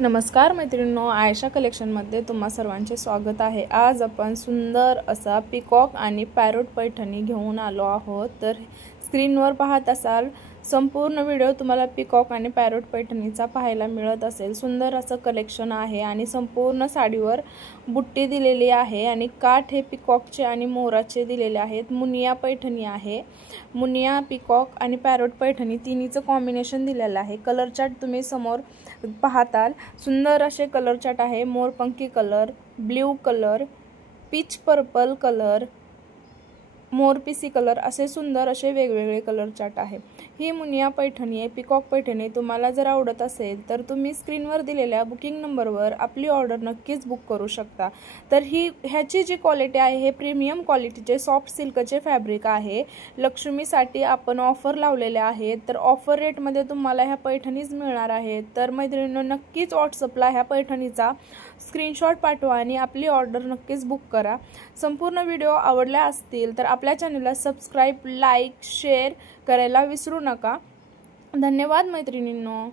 नमस्कार मैत्रिणींनो, आयशा कलेक्शनमध्ये तुम्हा सर्वांचे स्वागत आहे। आज आपण सुंदर असा पिकॉक आणि पॅरोट पैठणी घेऊन आलो आहोत। तर स्क्रीनवर पाहत असाल संपूर्ण व्हिडिओ तुम्हाला पिकॉक आणि पॅरोट पैठणीचा पाहायला मिळत असेल। सुंदर असं कलेक्शन आहे आणि संपूर्ण साडीवर बुट्टी दिलेली आहे आणि काठ हे पिकॉकचे आणि मोराचे दिलेले आहेत। मुनिया पैठणी आहे। मुनिया, पिकॉक आणि पॅरोट पैठणी तिन्हीचं कॉम्बिनेशन दिलेलं आहे। कलर चार्ट तुम्ही समोर पाहताल। सुंदर असे कलर चार्ट आहे। मोरपंखी colour, blue colour, peach purple colour, मोरपिसी कलर असे सुंदर असे वेगवेगळे कलर चार्ट आहे। ही मुनिया पैठणी आहे। पिकॉक पैठणी तुम्हाला जर आवडत असेल तर तुम्ही स्क्रीनवर दिलेल्या बुकिंग नंबरवर आपली ऑर्डर नक्कीच बुक करू शकता। तर ह्याची जी क्वालिटी आहे हे प्रीमियम क्वालिटीचे सॉफ्ट सिल्कचे फॅब्रिक आहे। लक्ष्मीसाठी आपण ऑफर लावलेले आहेत, तर ऑफर रेटमध्ये तुम्हाला ह्या पैठणीज मिळणार आहेत। तर मैत्रिणींनो, नक्कीच व्हॉट्सअपला ह्या पैठणीचा स्क्रीनशॉट पाठवा आणि आपली ऑर्डर नक्कीच बुक करा। संपूर्ण व्हिडिओ आवडला असतील तर आपल्या चॅनलला सबस्क्राइब, लाईक, शेअर करायला विसरू नका। धन्यवाद मैत्रिणींनो।